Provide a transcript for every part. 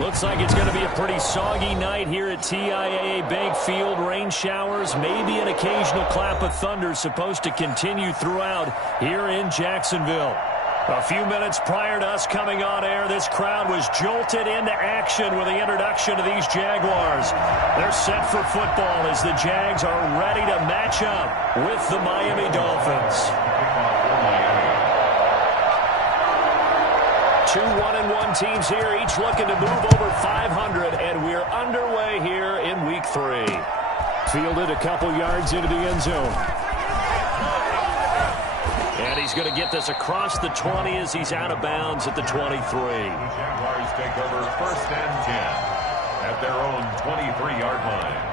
Looks like it's going to be a pretty soggy night here at TIAA Bank Field. Rain showers, maybe an occasional clap of thunder supposed to continue throughout here in Jacksonville. A few minutes prior to us coming on air, this crowd was jolted into action with the introduction of these Jaguars. They're set for football as the Jags are ready to match up with the Miami Dolphins. Two 1-1 teams here, each looking to move over 500, and we're underway here in Week 3. Fielded a couple yards into the end zone. And he's going to get this across the 20 as he's out of bounds at the 23. Jaguars take over 1st and 10 at their own 23-yard line.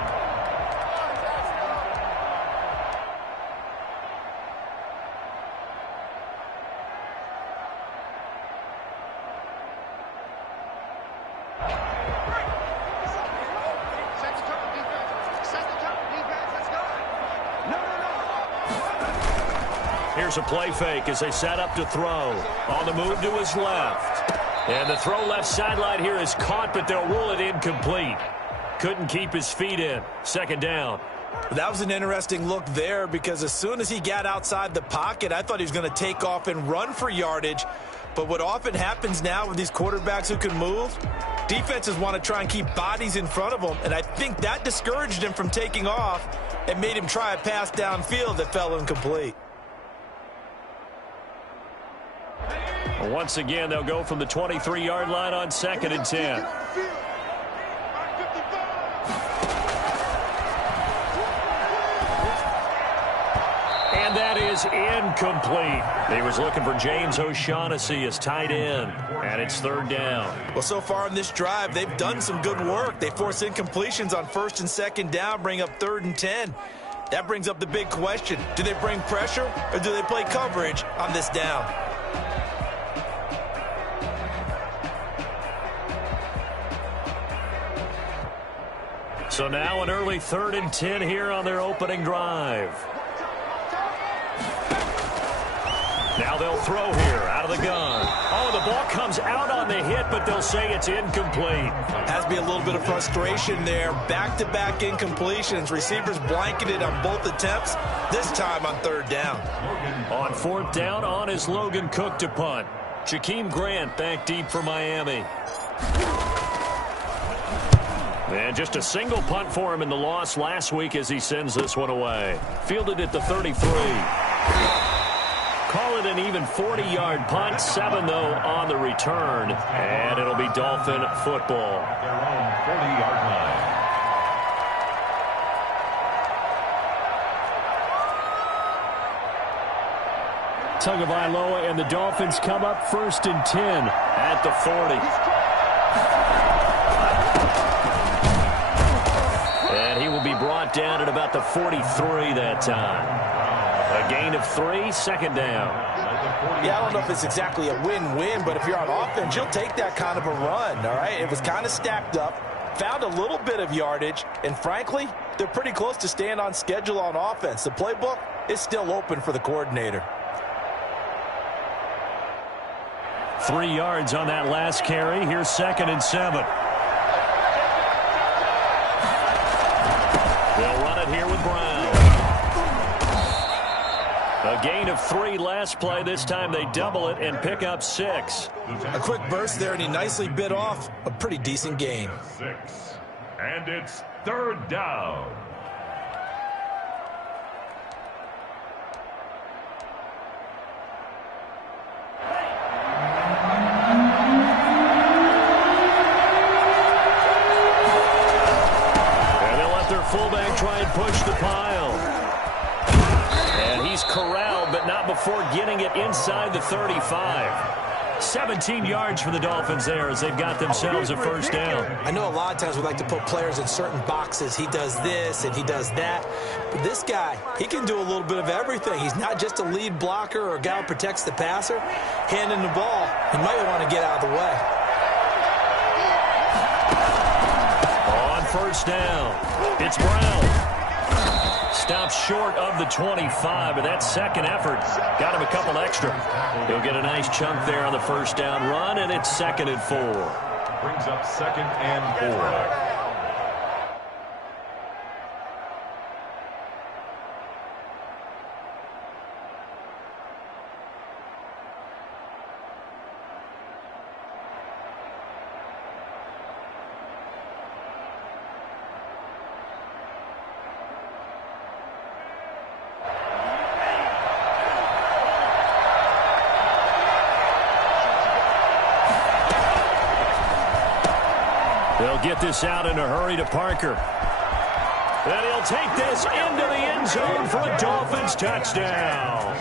Here's a play fake as they set up to throw. On the move to his left. And the throw left sideline here is caught, but they'll rule it incomplete. Couldn't keep his feet in. 2nd down. That was an interesting look there because as soon as he got outside the pocket, I thought he was going to take off and run for yardage. But what often happens now with these quarterbacks who can move, defenses want to try and keep bodies in front of them, and I think that discouraged him from taking off and made him try a pass downfield that fell incomplete. Once again, they'll go from the 23-yard line on 2nd and 10. And that is incomplete. He was looking for James O'Shaughnessy as tight end, and it's 3rd down. Well, so far in this drive, they've done some good work. They force incompletions on 1st and 2nd down, bring up 3rd and 10. That brings up the big question. Do they bring pressure, or do they play coverage on this down? So now an early 3rd and 10 here on their opening drive. Now they'll throw here out of the gun. Oh, the ball comes out on the hit, but they'll say it's incomplete. Has to be a little bit of frustration there. Back-to-back incompletions. Receivers blanketed on both attempts, this time on 3rd down. On 4th down, on is Logan Cook to punt. Jakeem Grant back deep for Miami. And just a single punt for him in the loss last week as he sends this one away. Fielded at the 33. Call it an even 40-yard punt. 7, though, on the return. And it'll be Dolphin football. Their own 40-yard line. Tagovailoa and the Dolphins come up 1st and 10 at the 40. And he will be brought down at about the 43 that time. A gain of 3, 2nd down. Yeah, I don't know if it's exactly a win-win, but if you're on offense, you'll take that kind of a run, all right? It was kind of stacked up, found a little bit of yardage, and frankly, they're pretty close to staying on schedule on offense. The playbook is still open for the coordinator. 3 yards on that last carry. Here's 2nd and 7. They'll run it here with Brown. A gain of 3 last play. This time they double it and pick up 6. A quick burst there, and he nicely bit off a pretty decent gain. 6. And it's 3rd down. Fullback try and push the pile. And he's corralled, but not before getting it inside the 35. 17 yards for the Dolphins there as they've got themselves a 1st down. I know a lot of times we like to put players in certain boxes. He does this and he does that. But this guy, he can do a little bit of everything. He's not just a lead blocker or a guy who protects the passer. Handing the ball, he might want to get out of the way. On 1st down, it's Brown. Stops short of the 25, but that second effort got him a couple extra. He'll get a nice chunk there on the first down run, and it's 2nd and 4. Brings up 2nd and 4. They'll get this out in a hurry to Parker. And he'll take this into the end zone for a Dolphins touchdown.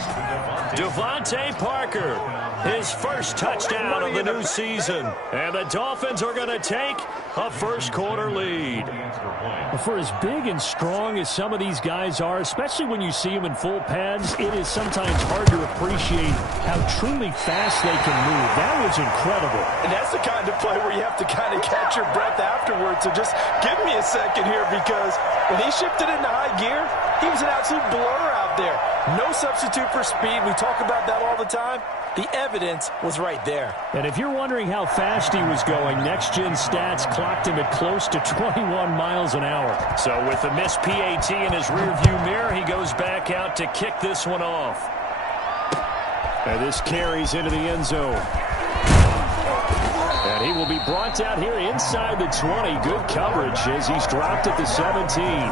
Devontae Parker, his first touchdown of the new season. And the Dolphins are going to take a first-quarter lead. For as big and strong as some of these guys are, especially when you see them in full pads, it is sometimes hard to appreciate how truly fast they can move. That was incredible. And that's the kind of play where you have to kind of catch your breath afterwards. So just give me a second here, because when he shifted into high gear, he was an absolute blur out there. No substitute for speed. We talk about that all the time. The evidence was right there. And if you're wondering how fast he was going, next-gen stats clocked him at close to 21 miles an hour. So with the missed PAT in his rearview mirror, he goes back out to kick this one off. And this carries into the end zone. And he will be brought down here inside the 20. Good coverage as he's dropped at the 17. At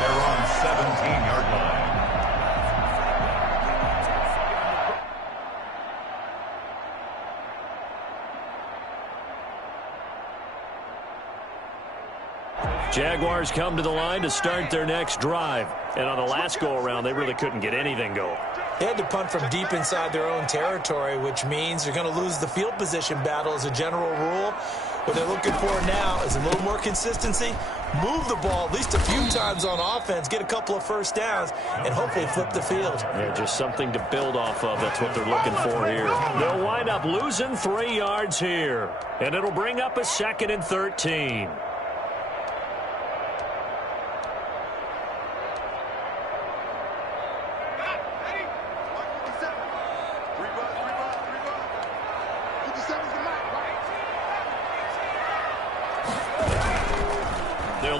their own 17-yard line. Jaguars come to the line to start their next drive. And on the last go-around, they really couldn't get anything going. They had to punt from deep inside their own territory, which means they're going to lose the field position battle as a general rule. What they're looking for now is a little more consistency, move the ball at least a few times on offense, get a couple of first downs, and hopefully flip the field. Yeah, just something to build off of. That's what they're looking for here. They'll wind up losing 3 yards here, and it'll bring up a 2nd and 13.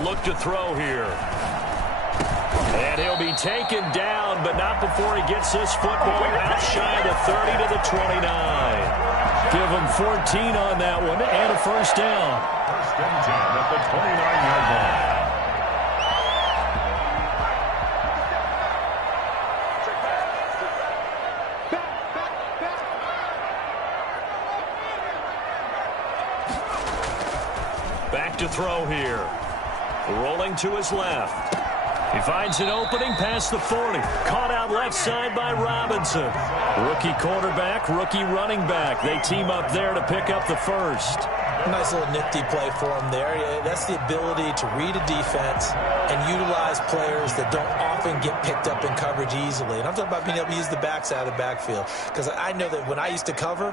Look to throw here. And he'll be taken down, but not before he gets this football out shy of the 30 to the 29. Give him 14 on that one and a first down. First and 10 at the 29-yard line. Back to throw here. Rolling to his left. He finds an opening past the 40. Caught out left side by Robinson. Rookie quarterback, rookie running back. They team up there to pick up the first. Nice little nifty play for him there. That's the ability to read a defense and utilize players that don't often get picked up in coverage easily. And I'm talking about being able to use the backside of the backfield. Because I know that when I used to cover,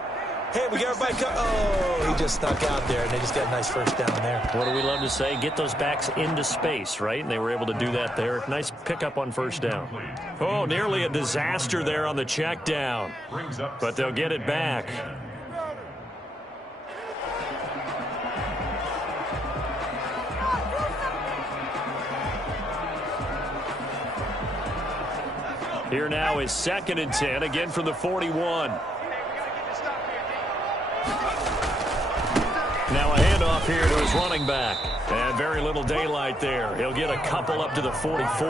hey, we got everybody covered. Oh, he just snuck out there, and they just got a nice first down there. What do we love to say? Get those backs into space, right? And they were able to do that there. Nice pickup on first down. Oh, nearly a disaster there on the check down. But they'll get it back. Here now is 2nd and 10, again from the 41. Now a handoff here to his running back. And very little daylight there. He'll get a couple up to the 44.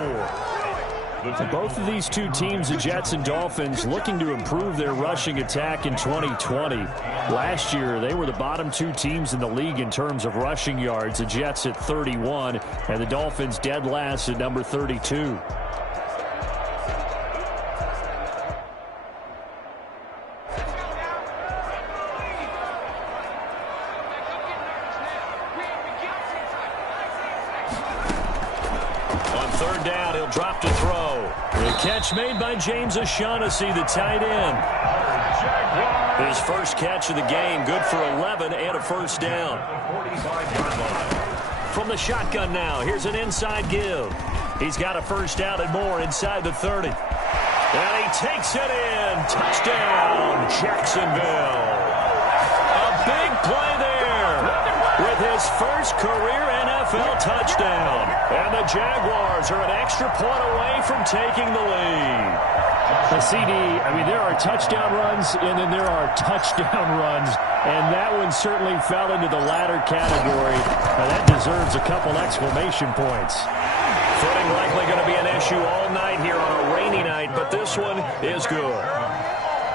Both of these two teams, the Jets and Dolphins, looking to improve their rushing attack in 2020. Last year, they were the bottom two teams in the league in terms of rushing yards. The Jets at 31, and the Dolphins dead last at number 32. Drop to throw. The catch made by James O'Shaughnessy, the tight end. His first catch of the game, good for 11 and a first down. From the shotgun now, here's an inside give. He's got a first down and more inside the 30. And he takes it in. Touchdown, Jacksonville. A big play there with his first career NFL touchdown. And the Jaguars are an extra point away from taking the lead. The CD, I mean, there are touchdown runs, and then there are touchdown runs, and that one certainly fell into the latter category. Now, that deserves a couple exclamation points. Footing likely going to be an issue all night here on a rainy night, but this one is good.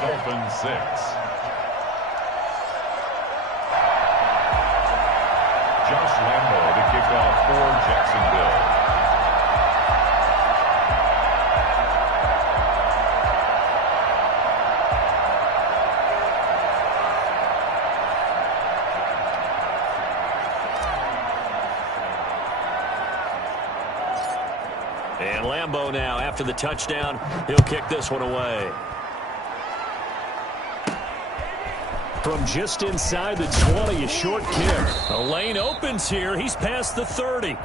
Dolphins 6. Josh Lambo to kick off for Jacksonville. And Lambo now, after the touchdown, he'll kick this one away. From just inside the 20, a short kick. The lane opens here. He's past the 30. The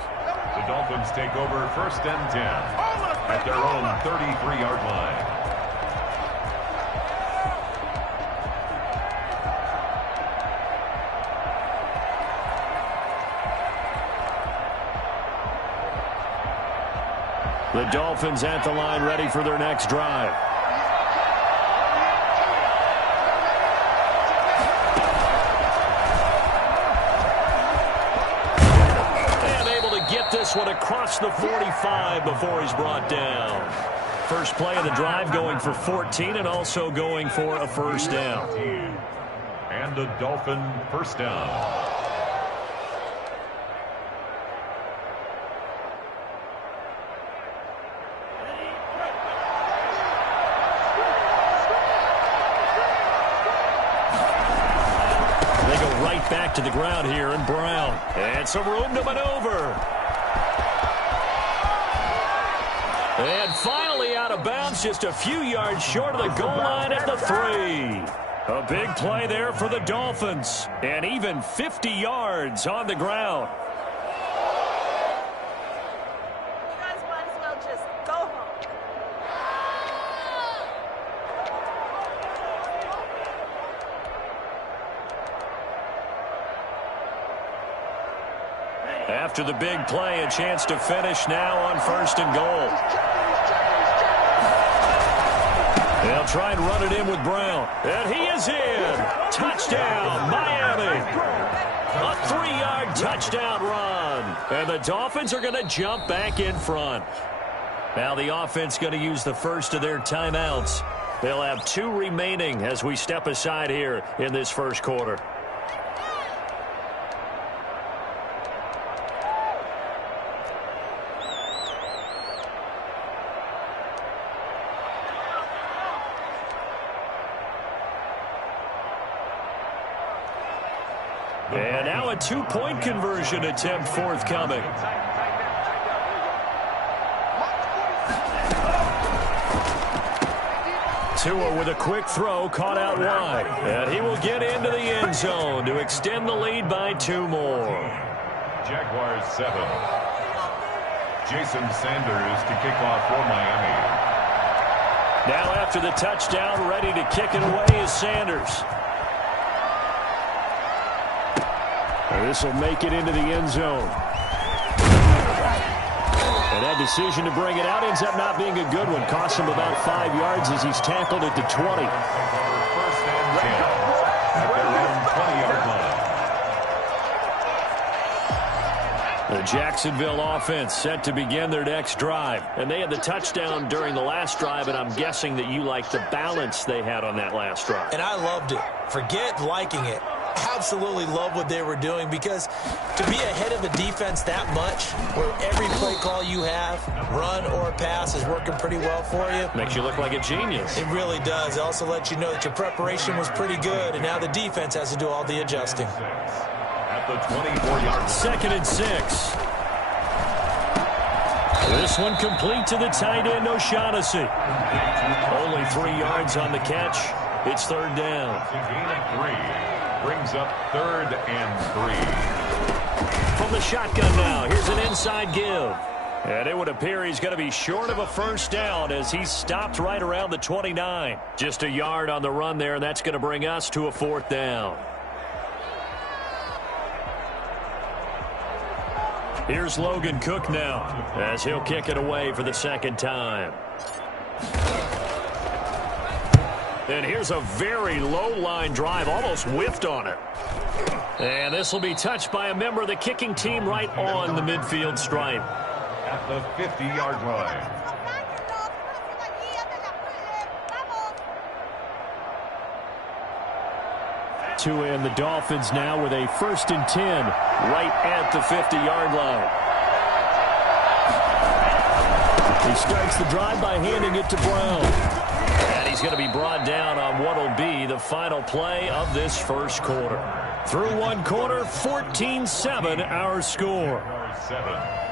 Dolphins take over 1st and 10 at their own 33-yard line. The Dolphins at the line, ready for their next drive. And able to get this one across the 45 before he's brought down. First play of the drive going for 14 and also going for a first down. And a Dolphin first down. Back to the ground here, and Brown. And some room to maneuver. And finally out of bounds, just a few yards short of the goal line at the 3. A big play there for the Dolphins. And even 50 yards on the ground. You guys might as well just go home. After the big play, a chance to finish now on 1st and goal. They'll try and run it in with Brown. And he is in. Touchdown, Miami. A 3-yard touchdown run. And the Dolphins are going to jump back in front. Now the offense going to use the first of their timeouts. They'll have 2 remaining as we step aside here in this first quarter. And now a 2-point conversion attempt forthcoming. Tua with a quick throw, caught out wide. And he will get into the end zone to extend the lead by 2 more. Jaguars 7. Jason Sanders to kick off for Miami. Now after the touchdown, ready to kick it away is Sanders. This will make it into the end zone. And that decision to bring it out ends up not being a good one. Cost him about 5 yards as he's tackled at the 20. 1st and 10 at their own 20-yard line. The Jacksonville offense set to begin their next drive. And they had the touchdown during the last drive, and I'm guessing that you like the balance they had on that last drive. And I loved it. Forget liking it. Absolutely love what they were doing, because to be ahead of a defense that much, where every play call you have, run or pass, is working pretty well for you. Makes you look like a genius. It really does. It also lets you know that your preparation was pretty good, and now the defense has to do all the adjusting. At the 24-yard line. 2nd and 6. This one complete to the tight end, O'Shaughnessy. Only 3 yards on the catch. It's 3rd down. It's a gain of 3. Brings up 3rd and 3. From the shotgun now, here's an inside give. And it would appear he's going to be short of a first down as he stopped right around the 29. Just a yard on the run there, and that's going to bring us to a 4th down. Here's Logan Cook now as he'll kick it away for the 2nd time. And here's a very low-line drive, almost whiffed on it. And this will be touched by a member of the kicking team right on the midfield stripe. At the 50-yard line. To end the Dolphins now with a 1st and 10 right at the 50-yard line. He starts the drive by handing it to Brown. And he's going to be brought down on what will be the final play of this first quarter. Through one quarter, 14-7 our score. 7.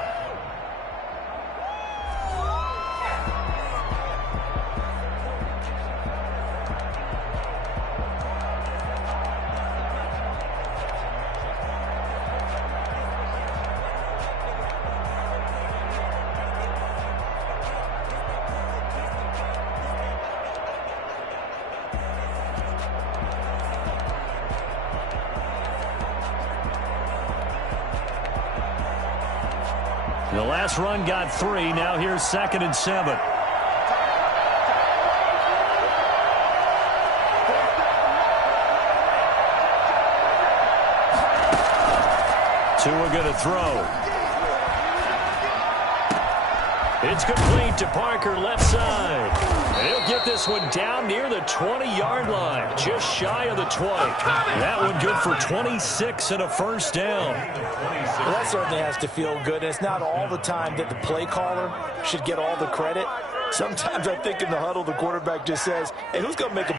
The last run got 3. Now here's 2nd and 7. Tua going to throw. It's complete to Parker, left side. And he'll get this one down near the 20-yard line, just shy of the 20. That one good for 26 and a first down. Well, that certainly has to feel good. It's not all the time that the play caller should get all the credit. Sometimes I think in the huddle, the quarterback just says, hey, who's going to make a...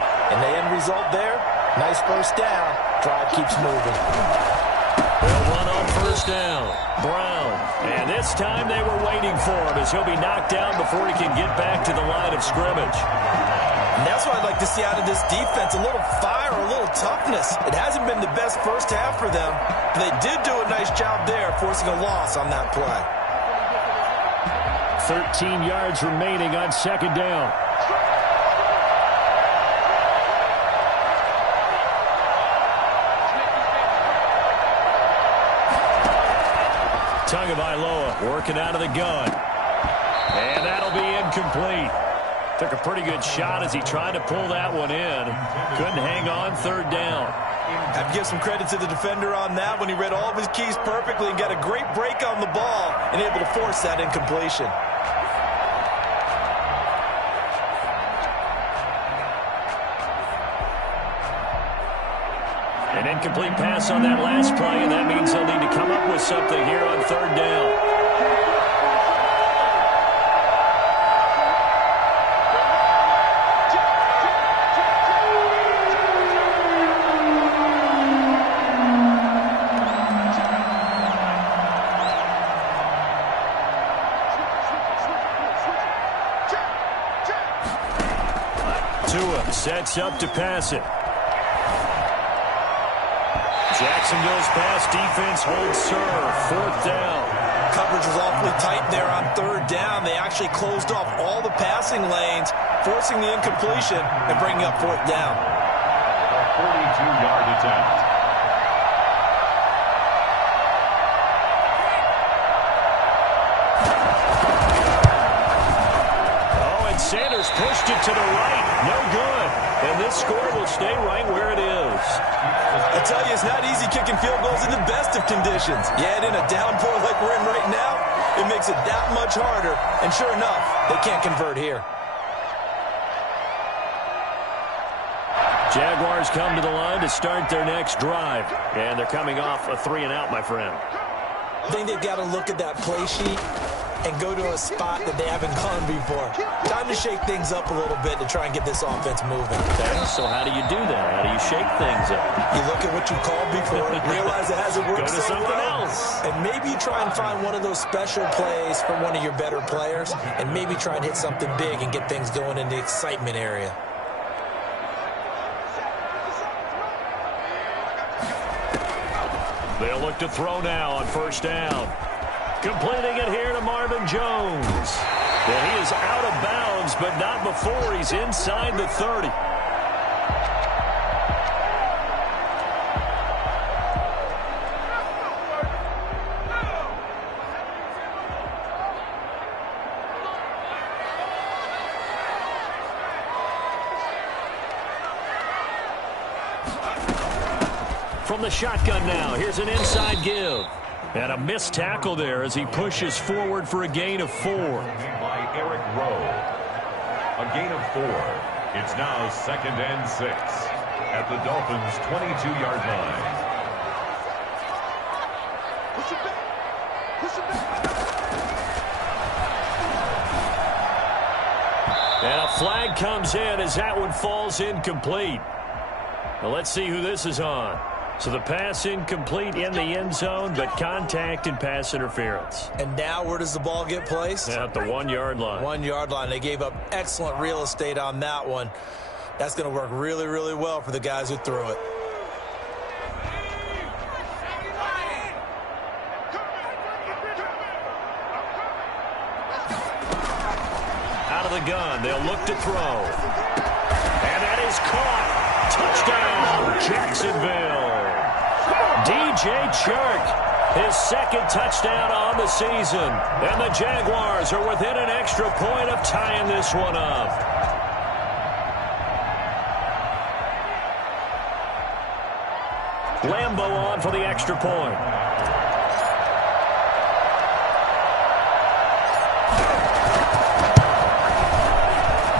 And the end result there, nice first down. Drive keeps moving. They'll run on first down. Brown. And this time they were waiting for him as he'll be knocked down before he can get back to the line of scrimmage. And that's what I'd like to see out of this defense, a little fire, a little toughness. It hasn't been the best first half for them, but they did do a nice job there, forcing a loss on that play. 13 yards remaining on 2nd down. Tagovailoa working out of the gun. And that'll be incomplete. Took a pretty good shot as he tried to pull that one in. Couldn't hang on 3rd down. I have to give some credit to the defender on that when he read all of his keys perfectly and got a great break on the ball and able to force that incompletion. An incomplete pass on that last play, and that means they'll need to come up with something here on 3rd down. Tua sets up to pass it. Jacksonville's pass defense holds serve. 4th down. Coverage was awfully tight there on 3rd down. They actually closed off all the passing lanes, forcing the incompletion and bringing up 4th down. A 42-yard attempt. Oh, and Sanders pushed it to the right. No good. And this score will stay right where it is. I tell you, it's not easy kicking field goals in the best of conditions. Yet in a downpour like we're in right now, it makes it that much harder. And sure enough, they can't convert here. Jaguars come to the line to start their next drive. And they're coming off a 3-and-out, my friend. I think they've got to look at that play sheet and go to a spot that they haven't gone before. Time to shake things up a little bit to try and get this offense moving. Okay, so how do you do that? How do you shake things up? You look at what you called before, realize it hasn't worked Go to so something well, else. and maybe you try and find one of those special plays from one of your better players, and maybe try and hit something big and get things going in the excitement area. They'll look to throw now on first down. Completing it here to Marvin Jones. And he is out of bounds, but not before he's inside the 30. From the shotgun now, here's an inside give. And a missed tackle there as he pushes forward for a gain of 4. By Eric Rowe. A gain of 4. It's now 2nd and 6 at the Dolphins' 22-yard line. And a flag comes in as that one falls incomplete. Well, let's see who this is on. So the pass incomplete in the end zone, but contact and pass interference. And now where does the ball get placed? At the 1-yard line. 1-yard line. They gave up excellent real estate on that one. That's going to work really, really well for the guys who threw it. Out of the gun, they'll look to throw. And that is caught. Touchdown, Jacksonville. DJ Chark, his 2nd touchdown on the season. And the Jaguars are within an extra point of tying this one up. Lambo on for the extra point.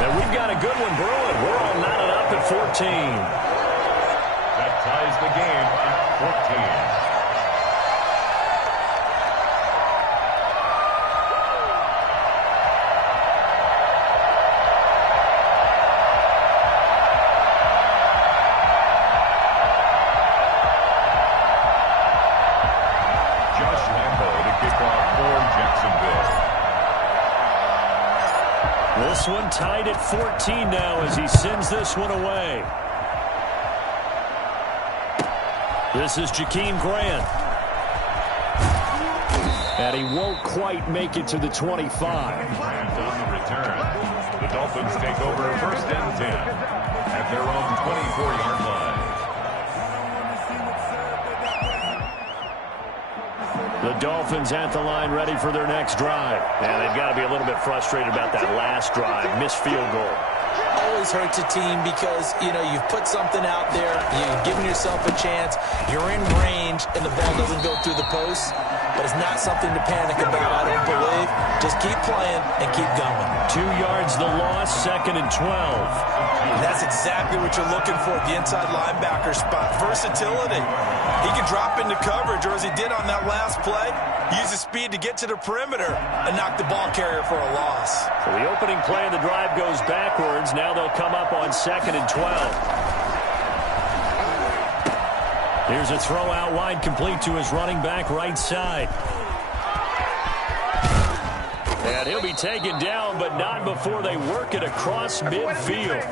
And we've got a good one brewing. We're all knotted up at 14. That ties the game at 14. Josh Lambo to kick off for Jacksonville. This one tied at 14 now as he sends this one away. This is Jakeem Grant. And he won't quite make it to the 25. And on the return, the Dolphins take over 1st and 10 at their own 24-yard line. The Dolphins at the line ready for their next drive. And they've got to be a little bit frustrated about that last drive. Missed field goal. Always hurts a team because, you know, you've put something out there, you've given yourself a chance, you're in range, and the ball doesn't go through the post. But it's not something to panic about, I don't believe. Just keep playing and keep going. 2 yards the loss, 2nd and 12. And that's exactly what you're looking for at the inside linebacker spot. Versatility. He can drop into coverage, or as he did on that last play, use his speed to get to the perimeter and knock the ball carrier for a loss. So the opening play of the drive goes backwards. Now they'll come up on 2nd and 12. Here's a throw out wide, complete to his running back right side. And he'll be taken down, but not before they work it across midfield.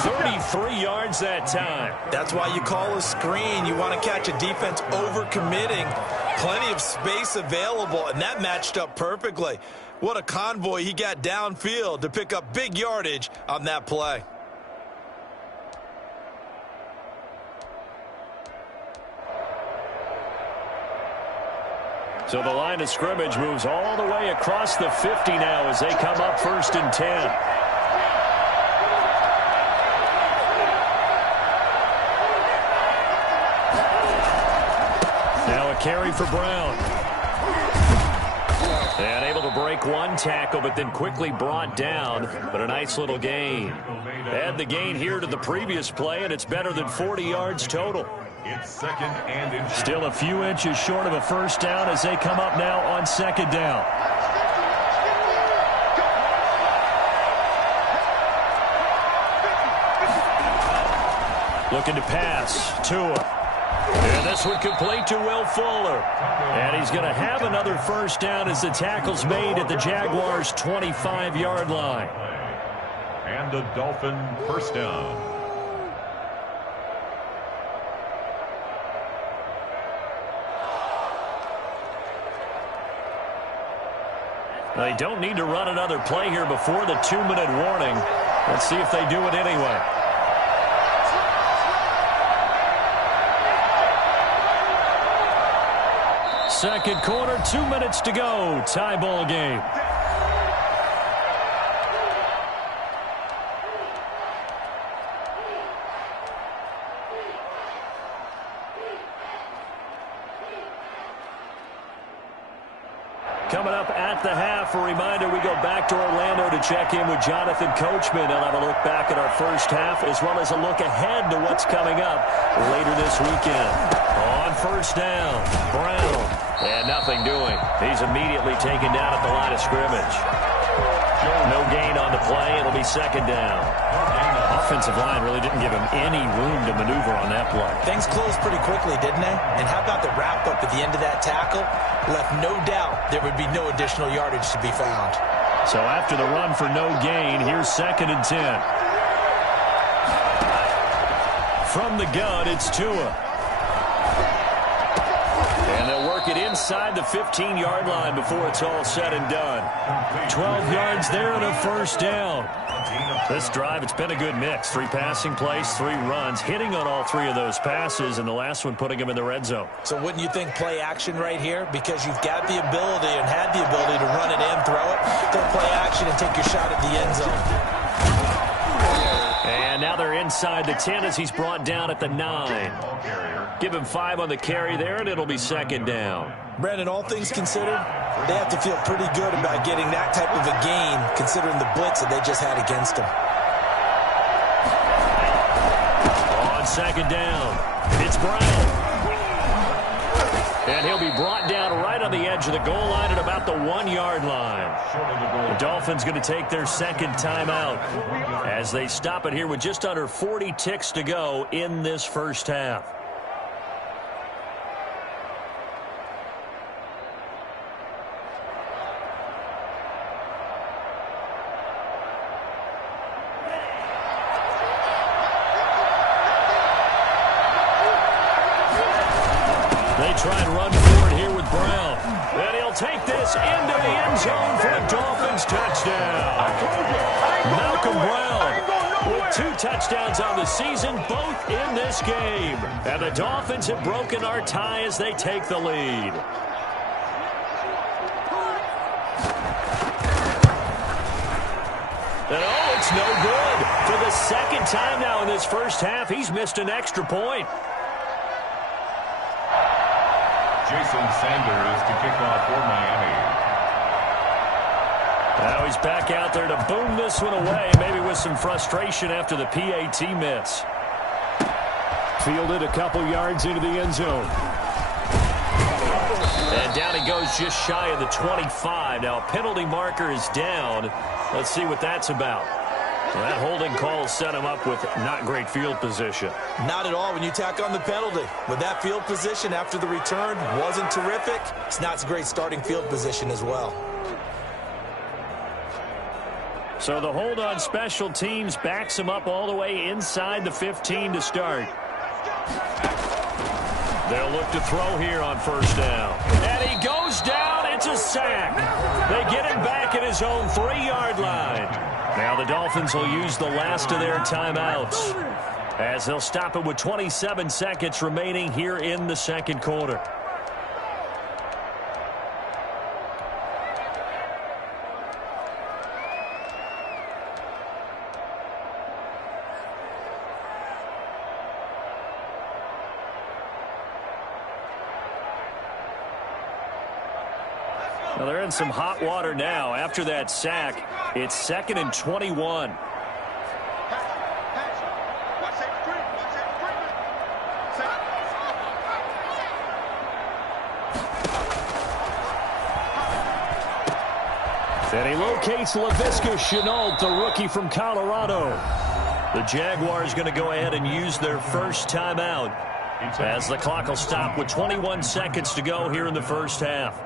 33 yards that time. That's why you call a screen. You want to catch a defense overcommitting. Plenty of space available, and that matched up perfectly. What a convoy he got downfield to pick up big yardage on that play. So the line of scrimmage moves all the way across the 50 now as they come up 1st and 10. Now a carry for Brown. And able to break one tackle, but then quickly brought down. But a nice little gain. Add the gain here to the previous play, and it's better than 40 yards total. It's 2nd and inches. Still a few inches short of a first down as they come up now on 2nd down. Looking to pass. Tua. And this one complete to Will Fuller. And he's going to have another first down as the tackle's made at the Jaguars' 25-yard line. And a Dolphin first down. They don't need to run another play here before the 2-minute warning. Let's see if they do it anyway. Second quarter, 2 minutes to go. Tie ball game. Coming up at the half, a reminder, we go back to Orlando to check in with Jonathan Coachman. He'll have a look back at our first half as well as a look ahead to what's coming up later this weekend. On first down, Brown, and nothing doing. He's immediately taken down at the line of scrimmage. No gain on the play. It'll be second down. Offensive line really didn't give him any room to maneuver on that play. Things closed pretty quickly, didn't they? And how about the wrap-up at the end of that tackle? Left no doubt there would be no additional yardage to be found. So after the run for no gain, here's second and 10. From the gun, it's Tua. And they'll work it inside the 15-yard line before it's all said and done. 12 yards there and a first down. This drive, it's been a good mix. 3 passing plays, 3 runs, hitting on all 3 of those passes, and the last one putting them in the red zone. So wouldn't you think play action right here? Because you've got the ability and had the ability to run it in, throw it, go play action and take your shot at the end zone. And now they're inside the 10 as he's brought down at the 9. Give him 5 on the carry there, and it'll be second down. Brandon, all things considered, they have to feel pretty good about getting that type of a gain, considering the blitz that they just had against them. On second down, it's Brown. And he'll be brought down right on the edge of the goal line at about the 1-yard line. The Dolphins going to take their second timeout as they stop it here with just under 40 ticks to go in this first half. Try and run for it here with Brown. And he'll take this into the end zone for a Dolphins touchdown. Malcolm Brown with 2 touchdowns on the season, both in this game. And the Dolphins have broken our tie as they take the lead. And oh, it's no good. For the second time now in this first half, he's missed an extra point. Jason Sanders to kick off for Miami. Now he's back out there to boom this one away, maybe with some frustration after the PAT miss. Fielded a couple yards into the end zone. And down he goes just shy of the 25. Now a penalty marker is down. Let's see what that's about. Well, that holding call set him up with not great field position. Not at all when you tack on the penalty. With that field position after the return wasn't terrific. It's not a great starting field position as well. So the hold on special teams backs him up all the way inside the 15 to start. They'll look to throw here on first down. And he goes down. It's a sack. They get him back at his own 3-yard line. Now the Dolphins will use the last of their timeouts as they'll stop it with 27 seconds remaining here in the second quarter. Well, they're in some hot water now. After that sack, it's second and 21. And he locates Laviska Shenault, the rookie from Colorado. The Jaguars going to go ahead and use their first timeout as the clock will stop with 21 seconds to go here in the first half.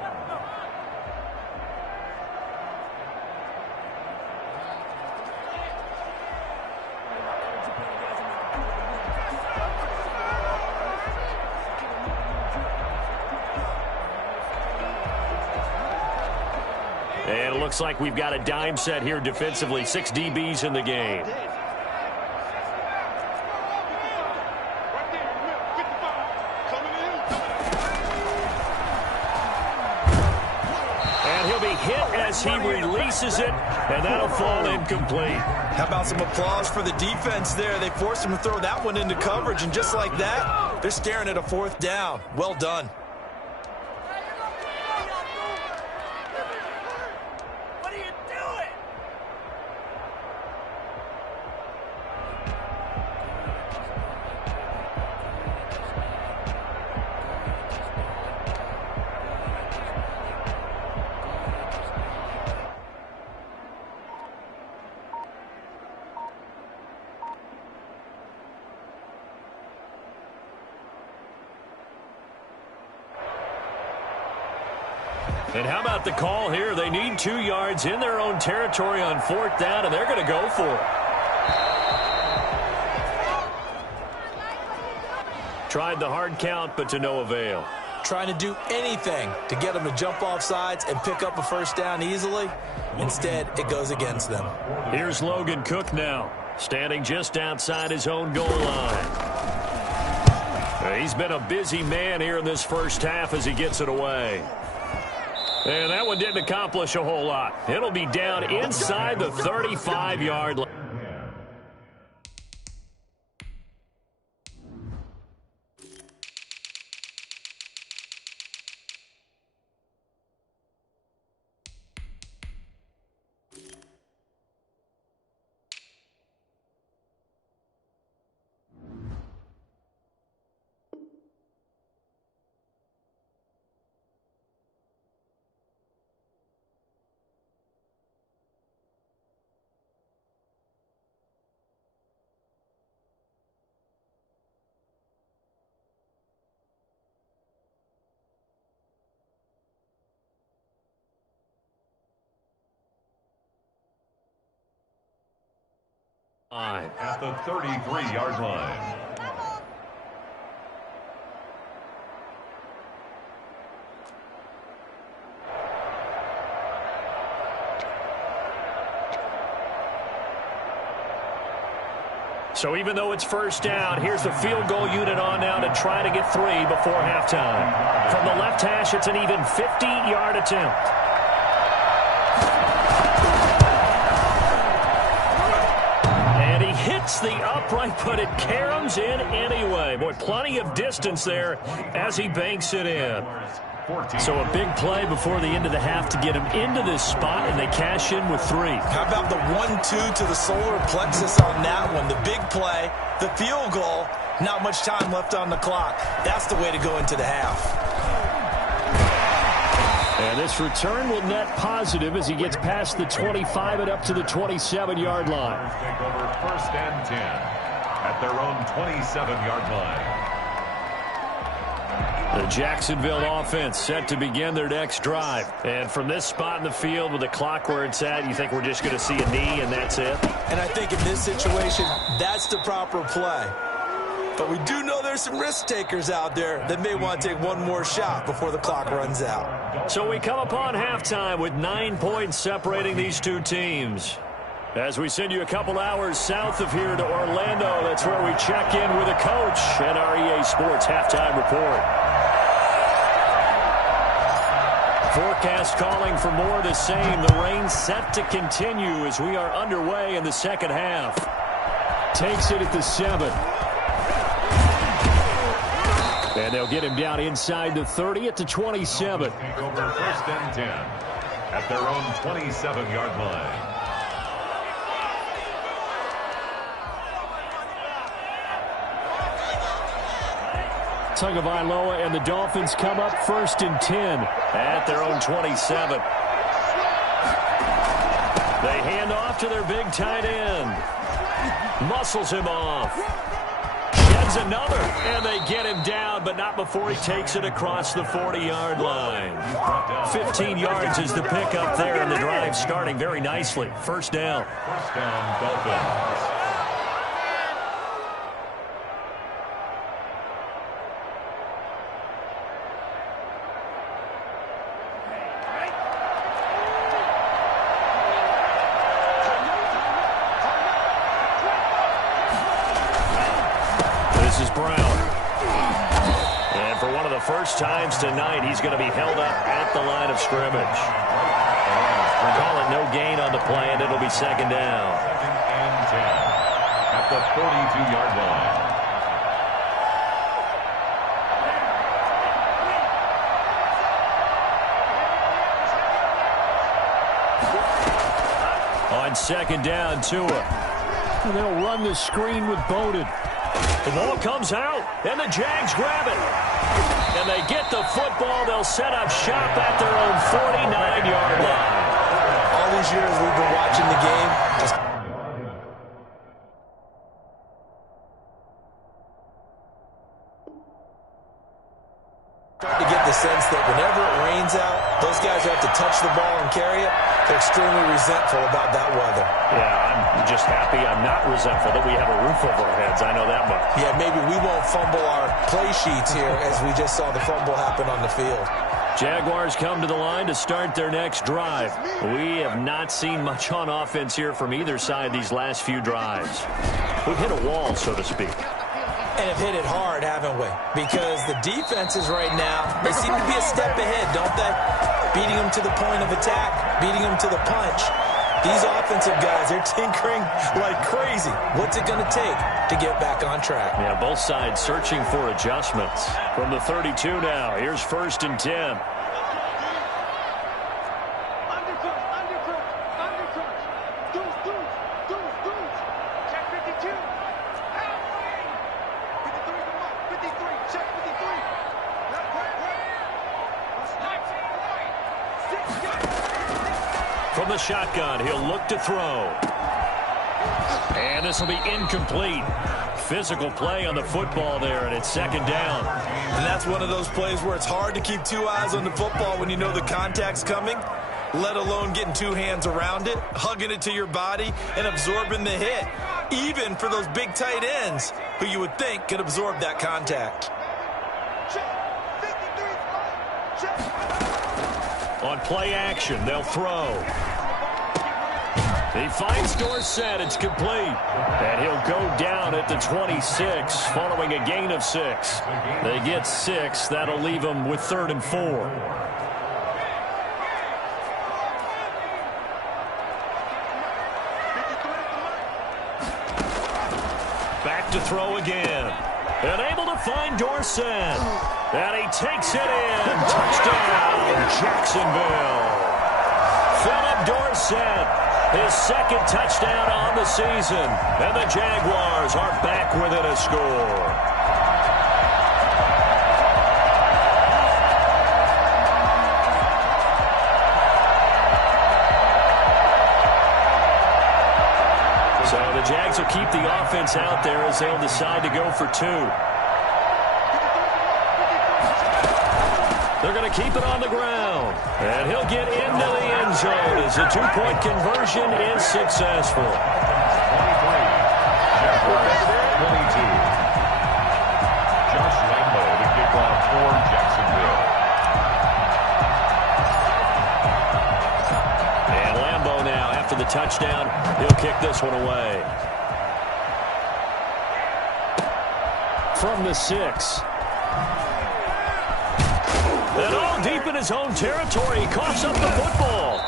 Looks like we've got a dime set here defensively. 6 DBs in the game. And he'll be hit as he releases it, and that'll fall incomplete. How about some applause for the defense there? They forced him to throw that one into coverage, and just like that, they're staring at a 4th down. Well done. And how about the call here? They need 2 yards in their own territory on 4th down, and they're going to go for it. Tried the hard count, but to no avail. Trying to do anything to get them to jump off sides and pick up a 1st down easily. Instead, it goes against them. Here's Logan Cook now, standing just outside his own goal line. He's been a busy man here in this first half as he gets it away. And that one didn't accomplish a whole lot. It'll be down inside the 35-yard line. At the 33-yard line. So even though it's 1st down, here's the field goal unit on now to try to get 3 before halftime. From the left hash, it's an even 50-yard attempt. Hits the upright, but it caroms in anyway. Boy, plenty of distance there as he banks it in. So a big play before the end of the half to get him into this spot, and they cash in with 3. How about the 1-2 to the solar plexus on that one? The big play, the field goal, not much time left on the clock. That's the way to go into the half. And this return will net positive as he gets past the 25 and up to the 27-yard line. Take over 1st and 10 at their own 27-yard line. The Jacksonville offense set to begin their next drive. And from this spot in the field with the clock where it's at, you think we're just going to see a knee and that's it? And I think in this situation, that's the proper play. But we do know there's some risk takers out there that may want to take one more shot before the clock runs out. So we come upon halftime with 9 points separating these two teams. As we send you a couple hours south of here to Orlando, that's where we check in with a coach at our EA Sports Halftime Report. Forecast calling for more of the same. The rain set to continue as we are underway in the second half. Takes it at the 7. And they'll get him down inside the 30 at the 27. Take over 1st and 10 at their own 27-yard line. Tagovailoa and the Dolphins come up 1st and 10 at their own 27. They hand off to their big tight end. Muscles him off. Sheds another, and they get him down, but not before he takes it across the 40-yard line. 15 yards is the pickup there, and the drive starting very nicely. 1st down. 1st down, Dolphins. This is Brown. And for one of the first times tonight, he's going to be held up at the line of scrimmage. Call it no gain on the play, and it'll be second down. Second and 10 at the 42-yard line. On second down, Tua. And they'll run the screen with Bowden. The ball comes out, and the Jags grab it. And they get the football. They'll set up shop at their own 49-yard line. All these years we've been watching the game, to get the sense that whenever it rains out, those guys who have to touch the ball and carry it, they're extremely resentful about that weather. Yeah, I'm just happy I'm not resentful that we have a roof over our heads. I know that much. Yeah, maybe we won't fumble our play sheets here as we just saw the fumble happen on the field. Jaguars come to the line to start their next drive. We have not seen much on offense here from either side these last few drives. We've hit a wall, so to speak. And have hit it hard, haven't we? Because the defenses right now, they seem to be a step ahead, don't they? Beating them to the point of attack, beating them to the punch. These offensive guys, they're tinkering like crazy. What's it going to take to get back on track? Yeah, both sides searching for adjustments. From the 32 now, here's 1st and 10. From the shotgun, he'll look to throw. And this will be incomplete. Physical play on the football there, and it's second down. And that's one of those plays where it's hard to keep two eyes on the football when you know the contact's coming, let alone getting two hands around it, hugging it to your body, and absorbing the hit, even for those big tight ends who you would think could absorb that contact. On play action, they'll throw. He finds Dorsett. It's complete. And he'll go down at the 26 following a gain of 6. They get 6. That'll leave them with 3rd and 4. Back to throw again. And able to find Dorsett. And he takes it in. Touchdown, Jacksonville. Philip Dorsett. His second touchdown on the season. And the Jaguars are back within a score. So the Jags will keep the offense out there as they'll decide to go for 2. They're going to keep it on the ground. And he'll get into the end zone as a 2-point conversion is successful. 23. Jaguars 22. Josh Lambo, the kickoff for Jacksonville. And Lambo now, after the touchdown, he'll kick this one away. From the 6. And all deep in his own territory, he coughs up the football.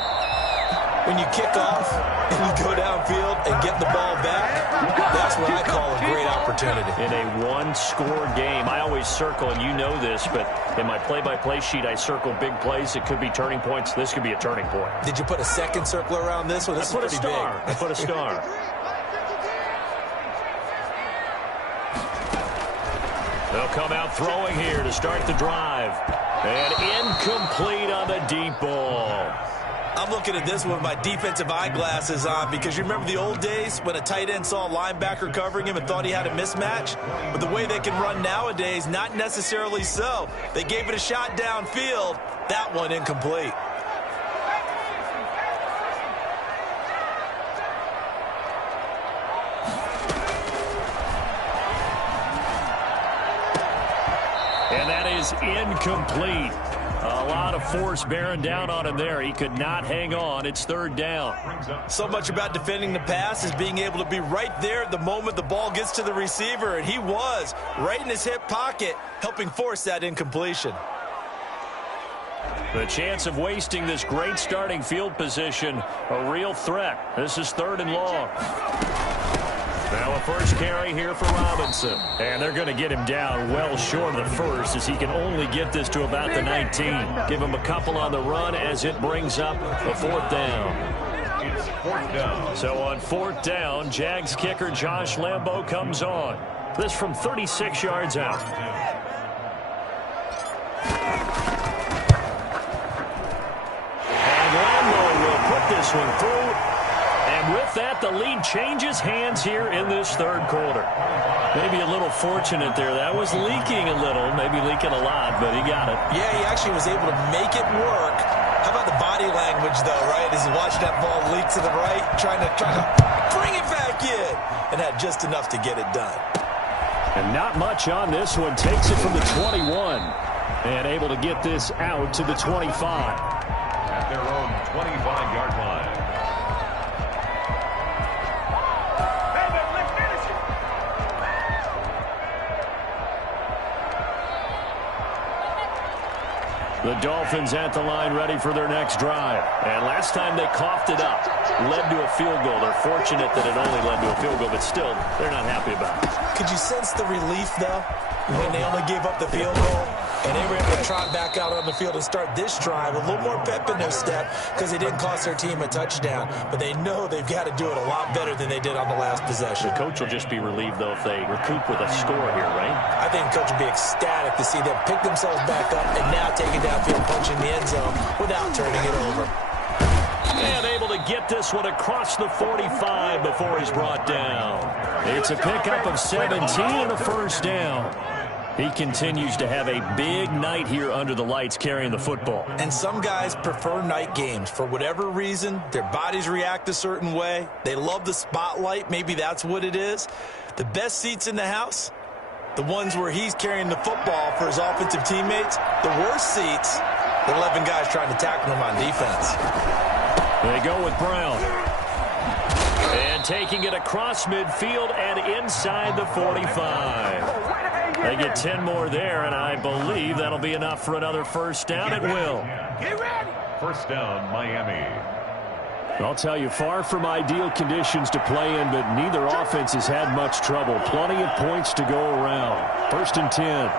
When you kick off and you go downfield and get the ball back, that's what I call a great opportunity. In a one-score game, I always circle, and you know this, but in my play-by-play sheet, I circle big plays. It could be turning points. This could be a turning point. Did you put a second circle around this one? This is pretty big. I put a star. They'll come out throwing here to start the drive. And incomplete on the deep ball. I'm looking at this with my defensive eyeglasses on because you remember the old days when a tight end saw a linebacker covering him and thought he had a mismatch? But the way they can run nowadays, not necessarily so. They gave it a shot downfield. That one incomplete. And that is incomplete. A lot of force bearing down on him there. He could not hang on. It's third down. So much about defending the pass is being able to be right there at the moment the ball gets to the receiver, and he was right in his hip pocket, helping force that incompletion. The chance of wasting this great starting field position, a real threat. This is third and long. Now a first carry here for Robinson. And they're going to get him down well short of the first, as he can only get this to about the 19. Give him a couple on the run as it brings up a fourth down. It's fourth down. So on fourth down, Jags kicker Josh Lambo comes on. This from 36 yards out. And Lambo will put this one through. And with that, the lead changes hands here in this third quarter. Maybe a little fortunate there. That was leaking a little, maybe leaking a lot, but he got it. Yeah, he actually was able to make it work. How about the body language, though, right? As he watched that ball leak to the right, trying to bring it back in, and had just enough to get it done. And not much on this one. Takes it from the 21 and able to get this out to the 25. At their own 25-yard line. The Dolphins at the line ready for their next drive. And last time they coughed it up, led to a field goal. They're fortunate that it only led to a field goal, but still, they're not happy about it. Could you sense the relief, though, when they only gave up the field goal? And they were able to trot back out on the field and start this drive with a little more pep in their step because it didn't cost their team a touchdown. But they know they've got to do it a lot better than they did on the last possession. The coach will just be relieved, though, if they recoup with a score here, right? I think the coach will be ecstatic to see them pick themselves back up and now take it downfield, punching the end zone without turning it over. And able to get this one across the 45 before he's brought down. It's a pickup of 17 and a first down. He continues to have a big night here under the lights carrying the football. And some guys prefer night games. For whatever reason, their bodies react a certain way. They love the spotlight. Maybe that's what it is. The best seats in the house, the ones where he's carrying the football for his offensive teammates. The worst seats, the 11 guys trying to tackle him on defense. They go with Brown. And taking it across midfield and inside the 45. They get 10 more there, and I believe that'll be enough for another first down. It will. Get ready. First down, Miami. I'll tell you, far from ideal conditions to play in, but neither offense has had much trouble. Plenty of points to go around. First and 10.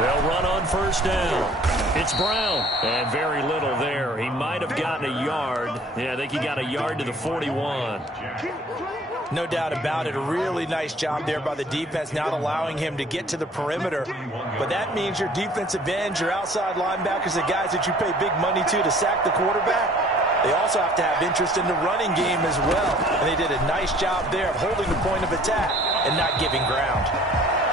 They'll run on first down. It's Brown. And very little there. He might have gotten a yard. Yeah, I think he got a yard to the 41. No doubt about it. A really nice job there by the defense, not allowing him to get to the perimeter. But that means your defensive ends, your outside linebackers, the guys that you pay big money to sack the quarterback, they also have to have interest in the running game as well. And they did a nice job there of holding the point of attack and not giving ground.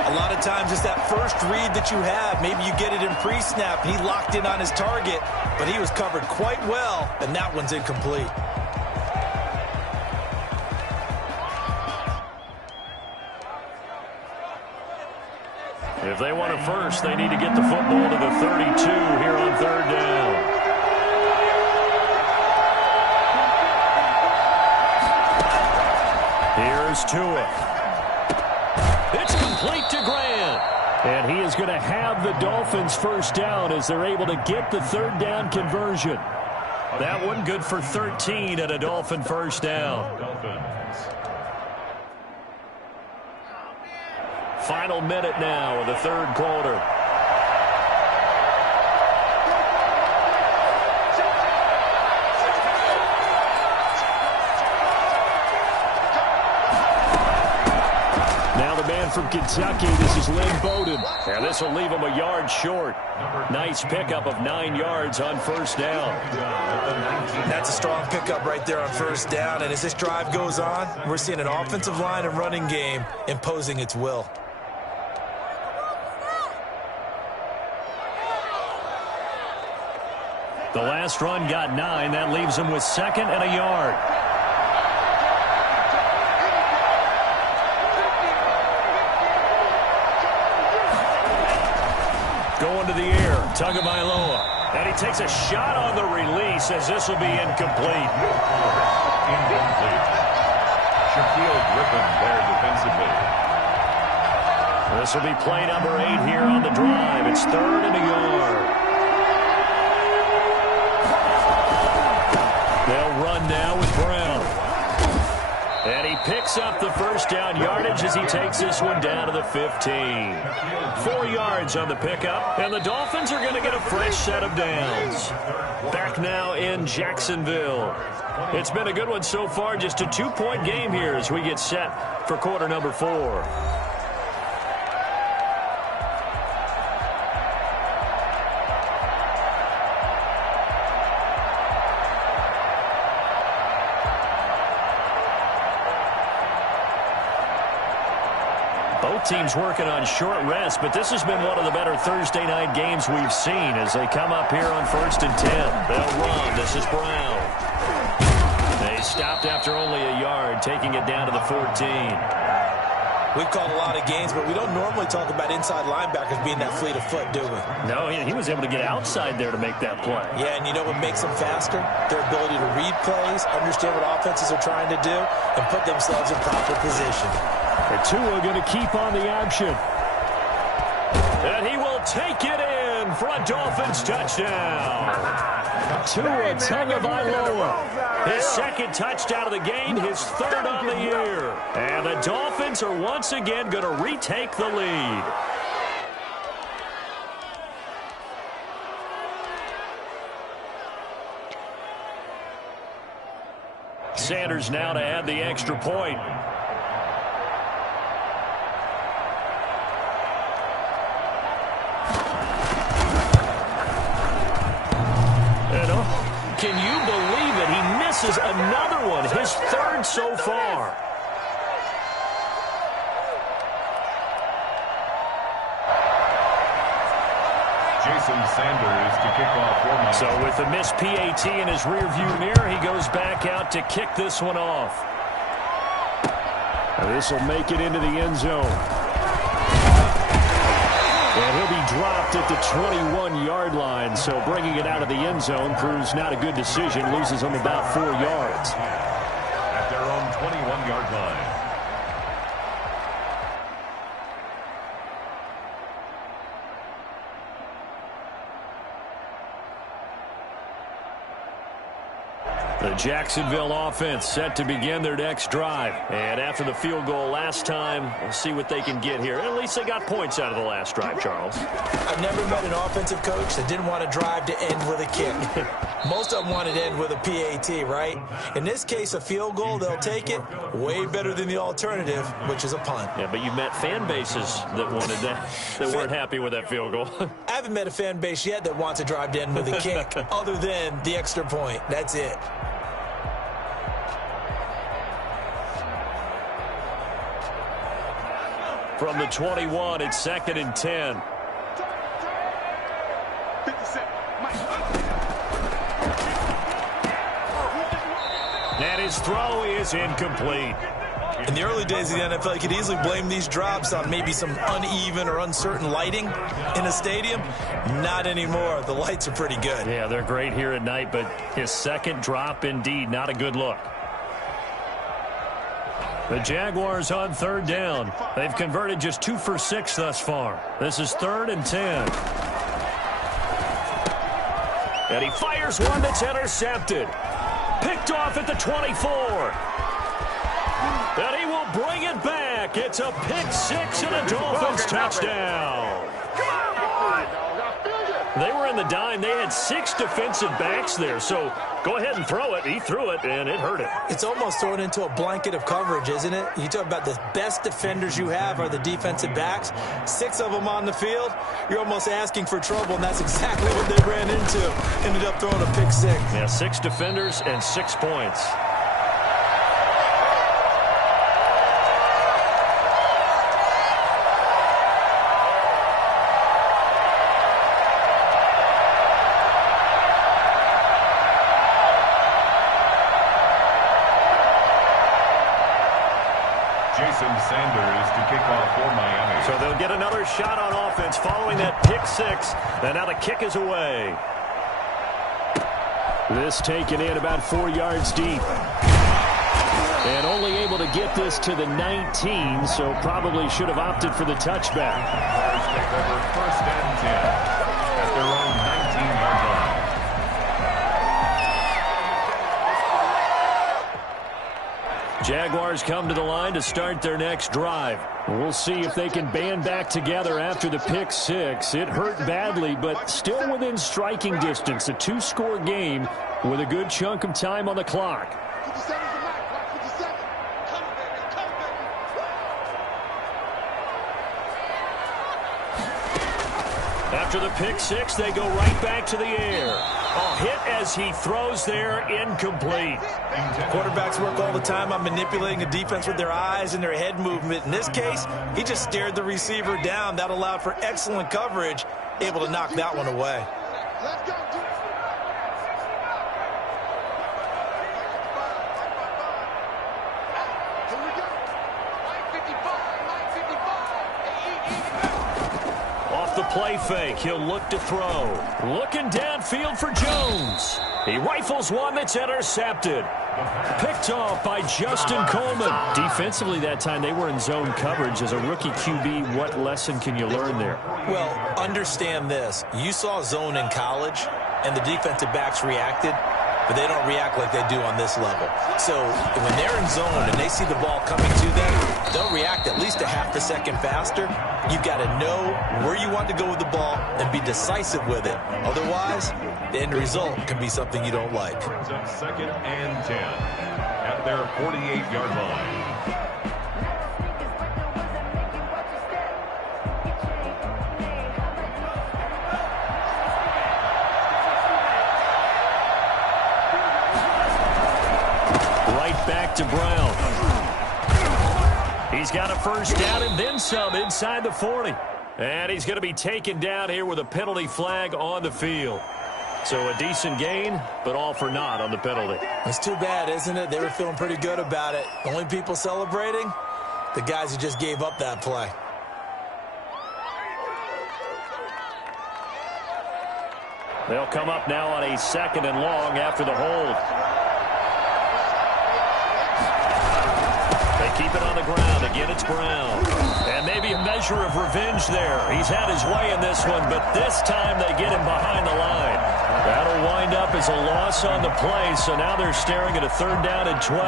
A lot of times it's that first read that you have. Maybe you get it in pre-snap. He locked in on his target, but he was covered quite well, and that one's incomplete. If they want a first, they need to get the football to the 32 here on third down. Here's Tua. It's complete to Grant. And he is going to have the Dolphins first down as they're able to get the third down conversion. That one good for 13 and a Dolphin first down. Final minute now of the third quarter. From Kentucky, this is Lynn Bowden. And this will leave him a yard short. Nice pickup of 9 yards on first down. That's a strong pickup right there on first down. And as this drive goes on, we're seeing an offensive line and running game imposing its will. The last run got 9. That leaves him with second and a yard. Tagovailoa. And he takes a shot on the release as this will be incomplete. Incomplete. Shaquille Griffin there defensively. This will be play number 8 here on the drive. It's 3rd and a yard. They'll run now with Brown. And he picks up the first down yardage as he takes this one down to the 15. 4 yards on the pickup, and the Dolphins are going to get a fresh set of downs. Back now in Jacksonville. It's been a good one so far, just a 2-point game here as we get set for quarter number 4. Both teams working on short rest, but this has been one of the better Thursday night games we've seen as they come up here on 1st and 10. They'll run. This is Brown. They stopped after only a yard, taking it down to the 14. We've called a lot of games, but we don't normally talk about inside linebackers being that fleet of foot, do we? No, he was able to get outside there to make that play. Yeah, and you know what makes them faster? Their ability to read plays, understand what offenses are trying to do, and put themselves in proper position. And Tua going to keep on the action. And he will take it in for a Dolphins touchdown. Tua Tagovailoa. His second touchdown of the game, his 3rd on the year. And the Dolphins are once again going to retake the lead. Sanders now to add the extra point. Can you believe it? He misses another one, his 3rd so far. Jason Sanders to kick off for Miami. So with the missed PAT in his rearview mirror, he goes back out to kick this one off. This will make it into the end zone. And he'll be dropped at the 21-yard line, so bringing it out of the end zone proves not a good decision. Loses him about 4 yards. At their own 21-yard line. The Jacksonville offense set to begin their next drive. And after the field goal last time, we'll see what they can get here. At least they got points out of the last drive, Charles. I've never met an offensive coach that didn't want to drive to end with a kick. Most of them wanted to end with a PAT, right? In this case, a field goal, they'll take it. Way better than the alternative, which is a punt. Yeah, but you met fan bases that wanted that, that weren't happy with that field goal. I haven't met a fan base yet that wants to drive to end with a kick other than the extra point. That's it. From the 21, it's 2nd and 10. And his throw is incomplete. In the early days of the NFL, you could easily blame these drops on maybe some uneven or uncertain lighting in a stadium. Not anymore. The lights are pretty good. Yeah, they're great here at night, but his second drop, indeed, not a good look. The Jaguars on 3rd down. They've converted just 2 for 6 thus far. This is 3rd and 10. And he fires one that's intercepted. Picked off at the 24. And he will bring it back. It's a pick 6 and a Dolphins touchdown. They were in the dime. They had 6 defensive backs there. So go ahead and throw it. He threw it, and it hurt it. It's almost thrown into a blanket of coverage, isn't it? You talk about the best defenders you have are the defensive backs. 6 of them on the field. You're almost asking for trouble, and that's exactly what they ran into. Ended up throwing a pick 6. Yeah, 6 defenders and 6 points. Jason Jason Sanders to kick off for Miami. So they'll get another shot on offense following that pick six. And now the kick is away. This taken in about 4 yards deep. And only able to get this to the 19, so probably should have opted for the touchback. Take over 1st and 10 at their own 19-yard line. Jaguars come to the line to start their next drive. We'll see if they can band back together after the pick six. It hurt badly, but still within striking distance. A 2-score game with a good chunk of time on the clock. After the pick six, they go right back to the air. A hit as he throws there, incomplete. Quarterbacks work all the time on manipulating the defense with their eyes and their head movement. In this case, he just stared the receiver down. That allowed for excellent coverage, able to knock that one away. Let's go. The play fake. He'll look to throw. Looking downfield for Jones. He rifles one that's intercepted. Picked off by Justin Coleman. Defensively that time they were in zone coverage. As a rookie QB, what lesson can you learn there? Well, understand this. You saw zone in college, and the defensive backs reacted, but they don't react like they do on this level. So when they're in zone and they see the ball coming to them, they'll react at least a half a second faster. You've got to know where you want to go with the ball and be decisive with it. Otherwise, the end result can be something you don't like. Brings up 2nd and 10 at their 48-yard line. Back to Brown. He's got a first down and then some inside the 40. And he's going to be taken down here with a penalty flag on the field. So a decent gain, but all for naught on the penalty. It's too bad, isn't it? They were feeling pretty good about it. The only people celebrating, the guys who just gave up that play. They'll come up now on a 2nd and long after the hold. Keep it on the ground. Again, it's Brown. And maybe a measure of revenge there. He's had his way in this one, but this time they get him behind the line. That'll wind up as a loss on the play, so now they're staring at a 3rd down and 12.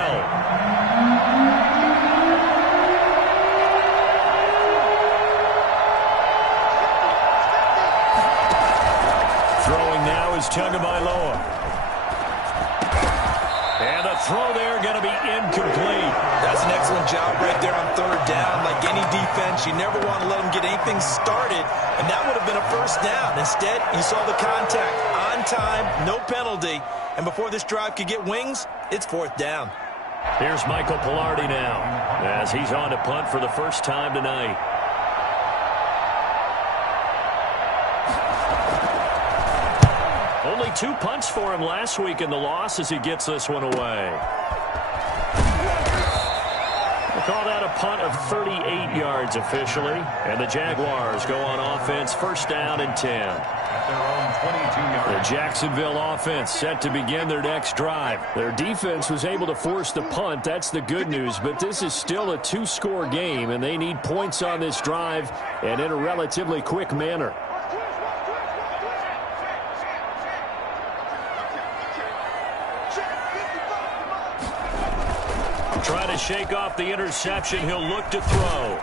Throwing now is Tagovailoa. And the throw there going to be incomplete. That's an excellent job right there on 3rd down. Like any defense, you never want to let them get anything started, and that would have been a first down. Instead, you saw the contact on time, no penalty, and before this drive could get wings, it's 4th down. Here's Michael Pilardi now as he's on to punt for the first time tonight. Only 2 punts for him last week in the loss as he gets this one away. We'll call that a punt of 38 yards officially. And the Jaguars go on offense, 1st down and 10. At their own 22-yard. The Jacksonville offense set to begin their next drive. Their defense was able to force the punt. That's the good news. But this is still a 2-score game, and they need points on this drive and in a relatively quick manner. Trying to shake off the interception. He'll look to throw.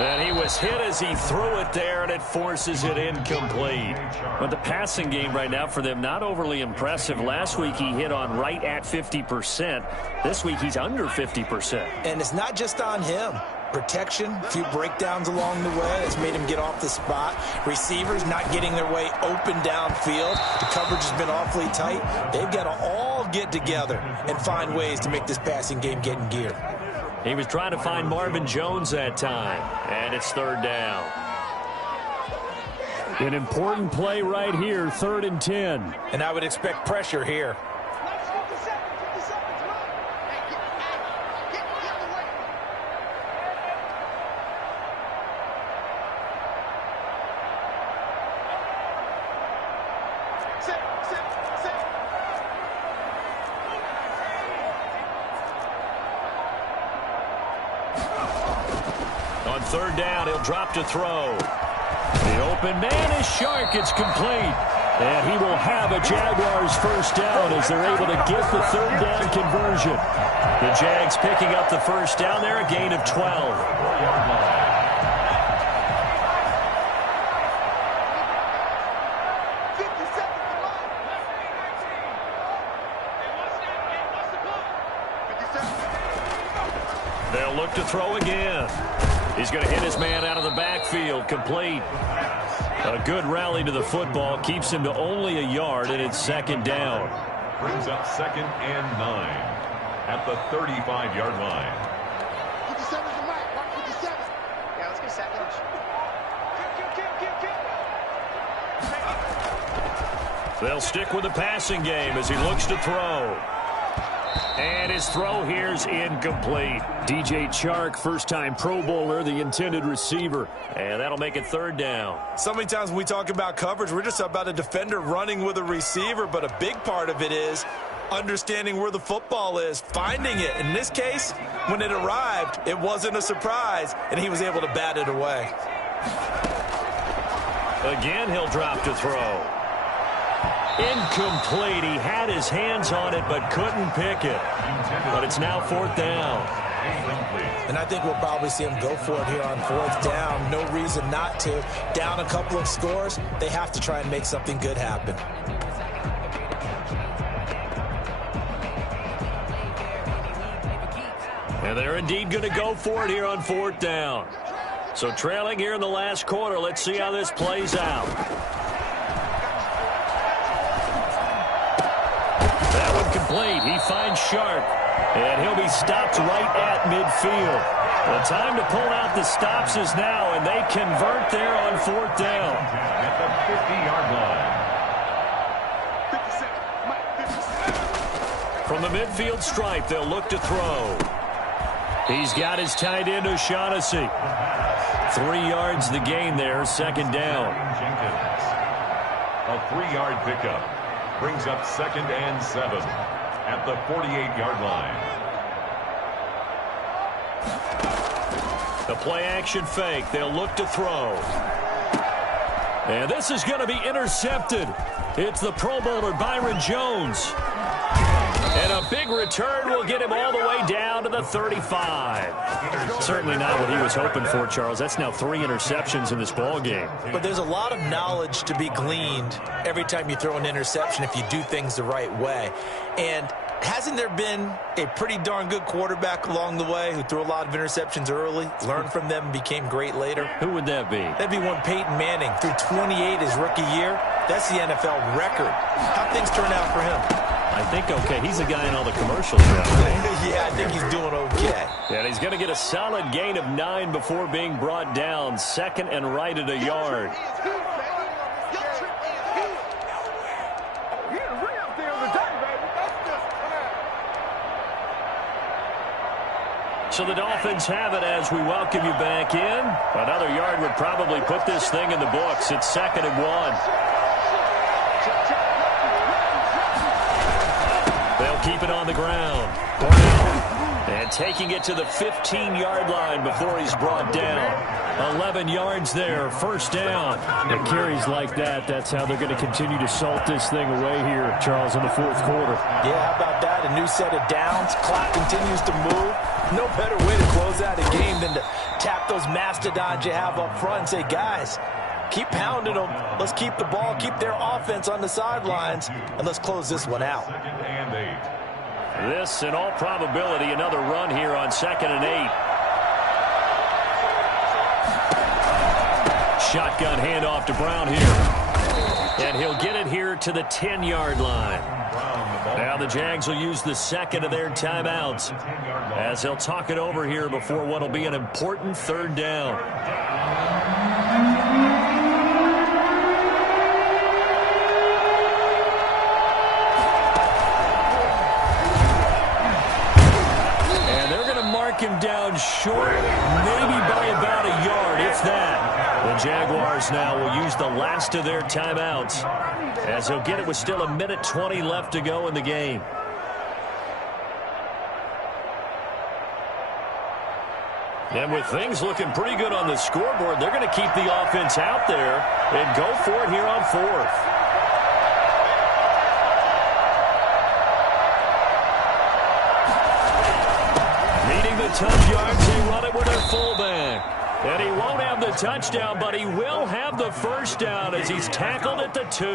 And he was hit as he threw it there, and it forces it incomplete. But the passing game right now for them, not overly impressive. Last week he hit on right at 50%. This week he's under 50%. And it's not just on him. Protection, a few breakdowns along the way that's made him get off the spot. Receivers not getting their way open downfield. The coverage has been awfully tight. They've got to all get together and find ways to make this passing game get in gear. He was trying to find Marvin Jones that time, and it's 3rd down. An important play right here, 3rd and 10. And I would expect pressure here. third down. He'll drop to throw. The open man is Shark. It's complete. And he will have a Jaguars first down as they're able to get the third down conversion. The Jags picking up the first down there, a gain of 12. They'll look to throw again. He's going to hit his man out of the backfield. Complete. A good rally to the football. Keeps him to only a yard, and it's second down. Brings up 2nd and 9 at the 35-yard line. 57 is the mark. Mark 57. Yeah, let's get sacked. They'll stick with the passing game as he looks to throw. And his throw here's incomplete. DJ Chark, first-time Pro Bowler, the intended receiver. And that'll make it third down. So many times when we talk about coverage, we're just about a defender running with a receiver, but a big part of it is understanding where the football is, finding it. In this case, when it arrived, it wasn't a surprise, and he was able to bat it away. Again, he'll drop to throw. Incomplete. He had his hands on it but couldn't pick it. But it's now fourth down. And I think we'll probably see him go for it here on fourth down. No reason not to. Down a couple of scores, they have to try and make something good happen. And they're indeed going to go for it here on fourth down. So trailing here in the last quarter, let's see how this plays out. That one complete. He finds Sharp. And he'll be stopped right at midfield. The time to pull out the stops is now, and they convert there on fourth down. At the 50-yard line. From the midfield stripe, they'll look to throw. He's got his tight end, O'Shaughnessy. 3 yards the gain there, second down. Jenkins. A 3-yard pickup. Brings up 2nd and 7 at the 48-yard line. The play-action fake. They'll look to throw. And this is going to be intercepted. It's the Pro Bowler, Byron Jones. And a big return will get him all the way down to the 35. Certainly not what he was hoping for, Charles. That's now 3 interceptions in this ball game. But there's a lot of knowledge to be gleaned every time you throw an interception if you do things the right way. And hasn't there been a pretty darn good quarterback along the way who threw a lot of interceptions early, learned from them, and became great later? Who would that be? That'd be one Peyton Manning. Threw 28 his rookie year. That's the NFL record. How'd things turn out for him? I think okay. He's the guy in all the commercials now, right? Yeah, I think he's doing okay. And he's going to get a solid gain of 9 before being brought down. 2nd and right at a yard. So the Dolphins have it as we welcome you back in. Another yard would probably put this thing in the books. It's 2nd and 1. They'll keep it on the ground. And taking it to the 15-yard line before he's brought down. 11 yards there, first down. And carries like that, that's how they're going to continue to salt this thing away here, Charles, in the fourth quarter. Yeah, how about that? A new set of downs. Clock continues to move. No better way to close out a game than to tap those mastodons you have up front and say, guys, keep pounding them. Let's keep the ball, keep their offense on the sidelines, and let's close this one out. 2nd and 8. This, in all probability, another run here on 2nd and 8. Shotgun handoff to Brown here. And he'll get it here to the 10-yard line. Now the Jags will use the second of their timeouts as they'll talk it over here before what will be an important third down. And they're going to mark him down short, maybe by about a yard, if that. The Jaguars now will use the last of their timeouts as he'll get it with still 1:20 left to go in the game. And with things looking pretty good on the scoreboard, they're going to keep the offense out there and go for it here on 4th. Needing the touch yards, they run it with their fullback. And he won't have the touchdown, but he will have the first down as he's tackled at the 2.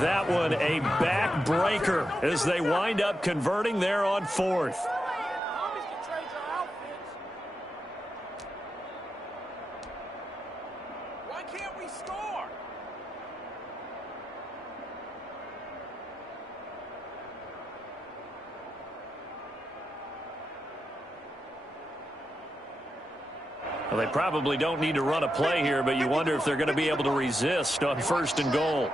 That one a backbreaker as they wind up converting there on 4th. Why can't we score? Well, they probably don't need to run a play here, but you wonder if they're going to be able to resist on 1st and goal.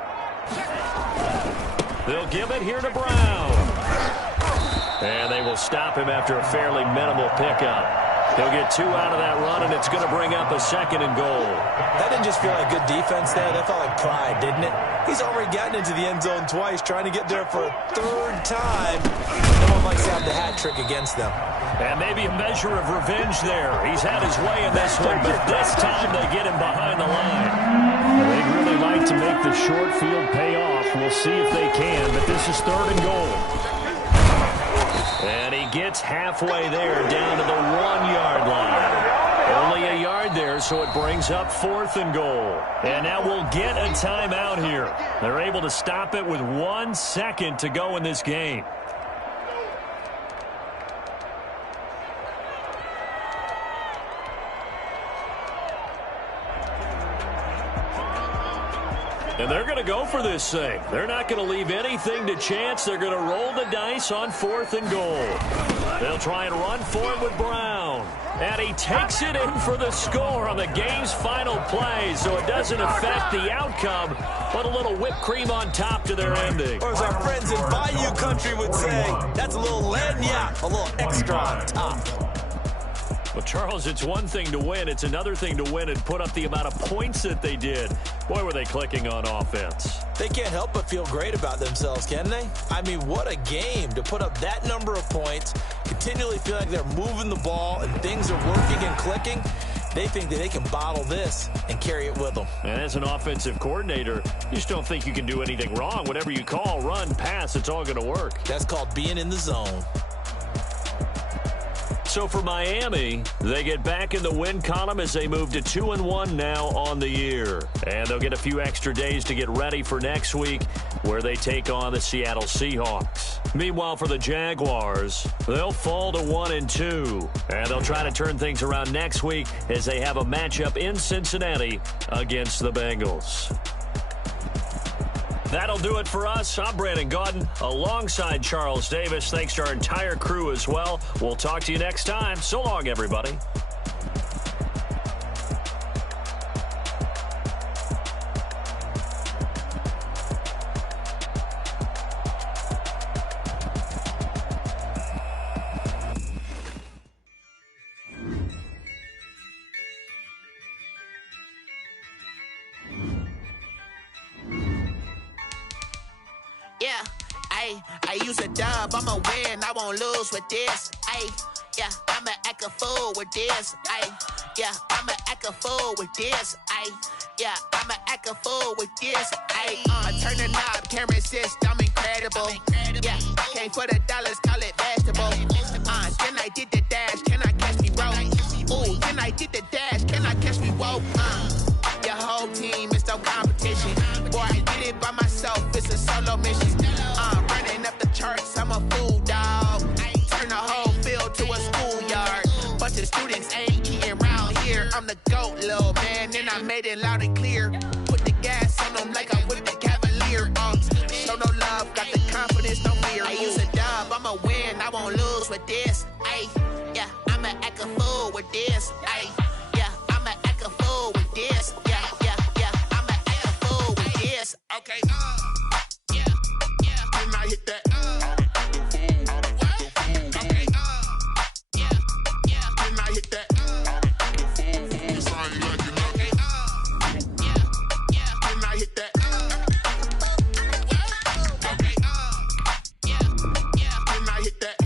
They'll give it here to Brown. And they will stop him after a fairly minimal pickup. He'll get 2 out of that run, and it's going to bring up a 2nd and goal. That didn't just feel like good defense there. That felt like pride, didn't it? He's already gotten into the end zone twice, trying to get there for a 3rd time. No one likes to have the hat trick against them. And maybe a measure of revenge there. He's had his way in this one, but this time they get him behind the line. They'd really like to make the short field pay off. We'll see if they can, but this is 3rd and goal. And he gets halfway there down to the 1-yard line. Only a yard there, so it brings up 4th and goal. And now we'll get a timeout here. They're able to stop it with 1 second to go in this game. And they're going to go for this thing. They're not going to leave anything to chance. They're going to roll the dice on 4th and goal. They'll try and run for it with Brown. And he takes it in for the score on the game's final play, so it doesn't affect the outcome, but a little whipped cream on top to their ending. Or as our friends in Bayou Country would say, that's a little lagniappe, a little extra on top. Well, Charles, it's one thing to win. It's another thing to win and put up the amount of points that they did. Boy, were they clicking on offense. They can't help but feel great about themselves, can they? I mean, what a game to put up that number of points, continually feel like they're moving the ball and things are working and clicking. They think that they can bottle this and carry it with them. And as an offensive coordinator, you just don't think you can do anything wrong. Whatever you call, run, pass, it's all going to work. That's called being in the zone. So for Miami, they get back in the win column as they move to 2-1 now on the year. And they'll get a few extra days to get ready for next week where they take on the Seattle Seahawks. Meanwhile, for the Jaguars, they'll fall to 1-2. And they'll try to turn things around next week as they have a matchup in Cincinnati against the Bengals. That'll do it for us. I'm Brandon Gaudin alongside Charles Davis. Thanks to our entire crew as well. We'll talk to you next time. So long, everybody. I use a dub, I'ma win, I won't lose with this. Yeah, I'ma act a fool with this. Yeah, I'ma act a fool with this. Yeah, I'ma act a fool with this. I turn the knob, can't resist, I'm incredible. Yeah, came for the dollars, call it vegetable. Then I did the dash, can I catch me roll? Ooh, then I did the dash, can I catch me roll? Your whole team is no competition. Boy, I did it by myself, it's a solo mission. Running up the charts, I'm a fool, dog. Turn the whole field to a schoolyard. Bunch of students ain't eating round here. I'm the GOAT, little man, and I made it loud and clear. Put the gas on them like I'm with the Cavalier. Show no love, got the confidence, no fear. I use a dub, I'ma win, I won't lose with this. Yeah, I'ma act a fool with this. Yeah, I'ma act a fool with this. Yeah, I'ma act a fool with this. Okay, I hit that. Okay. Then I hit that. Then I hit that. Okay. Then I hit that.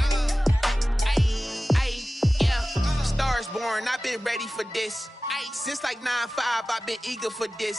Stars born born, I've been ready for this. Since like 9-5, I've been eager for this.